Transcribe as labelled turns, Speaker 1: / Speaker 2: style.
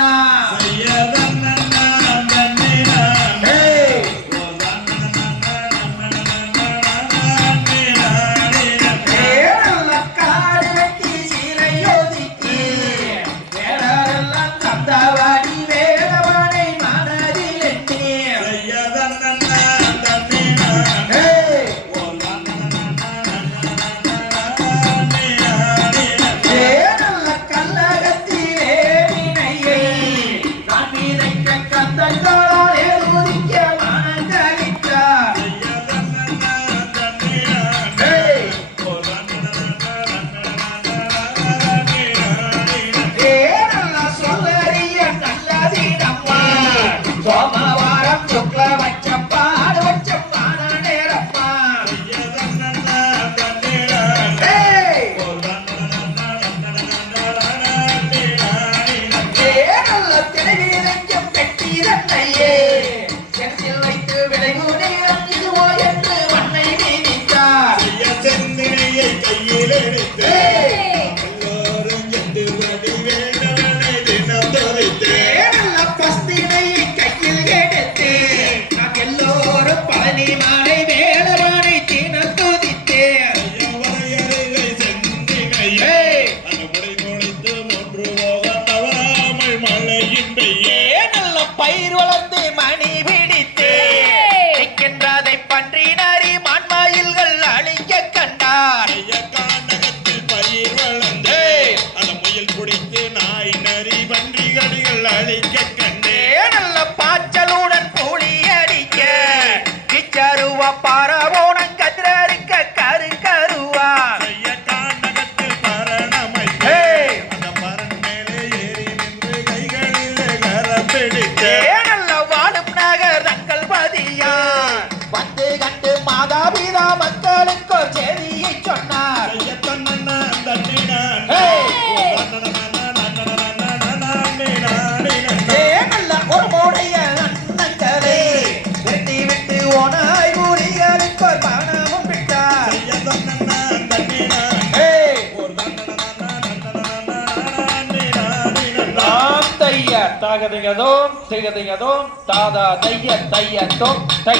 Speaker 1: だ。பயிர் வளர்ந்து மணி பிடித்து நிற்கின்றதை பன்றி நரி மண்மயில்கள் அழிக்க கண்டார்.
Speaker 2: காண்டகத்தில் பயிர் வளர்ந்து அந்த முயல் பிடித்து நாய் நரி பன்றிகளிகள் அழிக்க கண்டே.
Speaker 1: நல்ல பாய்ச்சலுடன் புலி அடிக்க இச்சருவ கேட்டு மாதாபிதா மக்களுக்கு செய்தியை சொன்னார் ஒரு மூடைய அண்ணங்களே வெட்டி விட்டு ஓனாய் கூறிகளுக்கு பணமும் விட்டார். தைய தகதிகதோ திகதிகதோ தாதா தைய தையத்தோ தை